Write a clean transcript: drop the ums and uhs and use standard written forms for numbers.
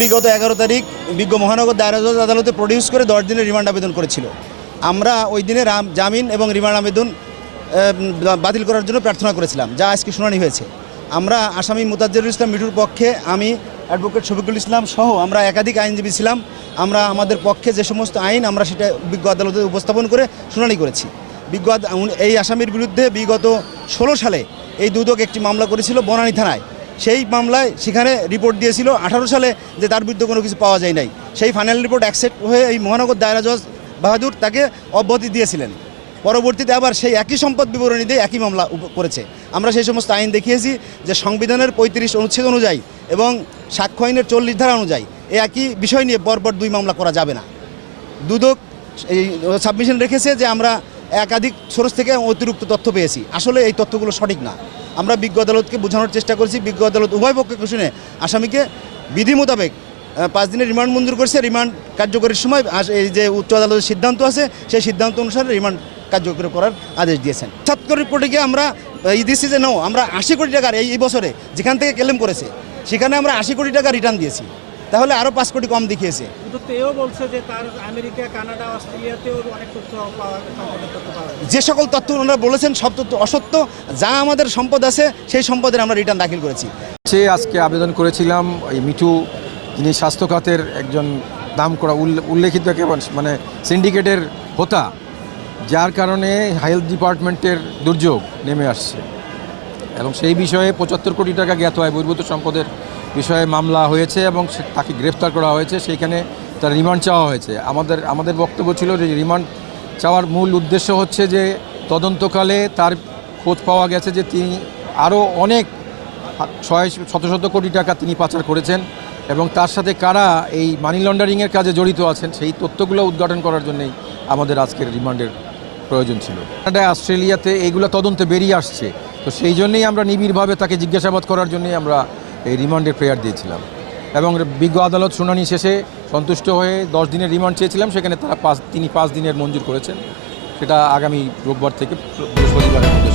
বিগত 11 তারিখ বিজ্ঞ মহানগর দায়রা জজ আদালতে প্রডিউস করে 10 দিনের রিমান্ড আবেদন করেছিল। আমরা ওই দিনে জামিন এবং রিমান্ড আবেদন বাতিল করার জন্য প্রার্থনা করেছিলাম, যা আজকে শুনানি হয়েছে। আমরা আসামি মোতাজ্জেরুল ইসলাম মিঠুর পক্ষে আমি অ্যাডভোকেট শফিকুল ইসলাম সহ আমরা একাধিক আইনজীবী ছিলাম। আমরা আমাদের পক্ষে যে সমস্ত আইন আমরা সেটা বিজ্ঞ আদালতে উপস্থাপন করে শুনানি করেছি। এই আসামির বিরুদ্ধে বিগত 16 সালে এই দুদক একটি মামলা করেছিল বনানী থানায়। সেই মামলায় সেখানে রিপোর্ট দিয়েছিল 18 সালে যে তার বিরুদ্ধে কোনো কিছু পাওয়া যায় নাই। সেই ফাইনাল রিপোর্ট অ্যাকসেপ্ট হয়ে এই মহানগর দায়রা জজ বাহাদুর তাকে অব্যাহতি দিয়েছিলেন। পরবর্তীতে আবার সেই একই সম্পদ বিবরণী দিয়ে একই মামলা করেছে। আমরা সেই সমস্ত আইন দেখিয়েছি যে সংবিধানের 35 অনুচ্ছেদ অনুযায়ী এবং সাক্ষ্য আইনের 40 ধারা অনুযায়ী এই একই বিষয় নিয়ে পরপর 2 মামলা করা যাবে না। দুদক এই সাবমিশন রেখেছে যে আমরা একাধিক সোর্স থেকে অতিরিক্ত তথ্য পেয়েছি। আসলে এই তথ্যগুলো সঠিক না। আমরা বিজ্ঞ আদালতকে বোঝানোর চেষ্টা করেছি। বিজ্ঞ আদালত উভয় পক্ষকে শুনে আসামিকে বিধি মোতাবেক 5 দিনের রিমান্ড মঞ্জুর করেছে। রিমান্ড কার্যকরীর সময় এই যে উচ্চ আদালতের সিদ্ধান্ত আছে সেই সিদ্ধান্ত অনুসারে রিমান্ড কার্যকর করার আদেশ দিয়েছেন। ছাত্র রিপোর্টে গিয়ে আমরা দিচ্ছি যে নাও আমরা 80 কোটি টাকার এই বছরে যেখান থেকে ক্লেম করেছে সেখানে আমরা 80 কোটি টাকা রিটার্ন দিয়েছি, তাহলে আরও 5 কোটি কম দেখিয়েছে। এও বলছে যে তার আমেরিকা, কানাডা, অস্ট্রেলিয়াতেও অনেক তথ্য পাওয়া যে সকল তথ্য ওনারা বলেছেন সব তথ্য অসত্য। যা আমাদের সম্পদ আছে সেই সম্পদের আমরা রিটার্ন দাখিল করেছি। আজকে আবেদন করেছিলাম এই মিঠু, যিনি স্বাস্থ্য খাতের একজন দাম করা উল্লেখিত মানে সিন্ডিকেটের হোতা, যার কারণে হেলথ ডিপার্টমেন্টের দুর্যোগ নেমে আসছে এবং সেই বিষয়ে 75 কোটি টাকা জ্ঞাত আয় বহির্ভূত সম্পদের বিষয়ে মামলা হয়েছে এবং তাকে গ্রেফতার করা হয়েছে। সেইখানে তার রিমান্ড চাওয়া হয়েছে। আমাদের বক্তব্য ছিল যে রিমান্ড চাওয়ার মূল উদ্দেশ্য হচ্ছে যে তদন্তকালে তার খোঁজ পাওয়া গেছে যে তিনি আরও অনেক শত কোটি টাকা তিনি পাচার করেছেন এবং তার সাথে কারা এই মানি লন্ডারিংয়ের কাজে জড়িত আছেন সেই তথ্যগুলো উদ্ঘাটন করার জন্যই আমাদের আজকের রিমান্ডের প্রয়োজন ছিল। কানাডা, অস্ট্রেলিয়াতে এইগুলো তদন্তে বেরিয়ে আসছে, তো সেই জন্যই আমরা নিবিড়ভাবে তাকে জিজ্ঞাসাবাদ করার জন্যই আমরা এই রিমান্ডের প্রেয়ার দিয়েছিলাম এবং বিজ্ঞ আদালত শুনানি শেষে সন্তুষ্ট হয়ে 10 দিনের রিমান্ড চেয়েছিলাম, সেখানে তিনি 5 দিনের মঞ্জুর করেছেন। সেটা আগামী রোববার থেকে বৃহস্পতিবারের মধ্যে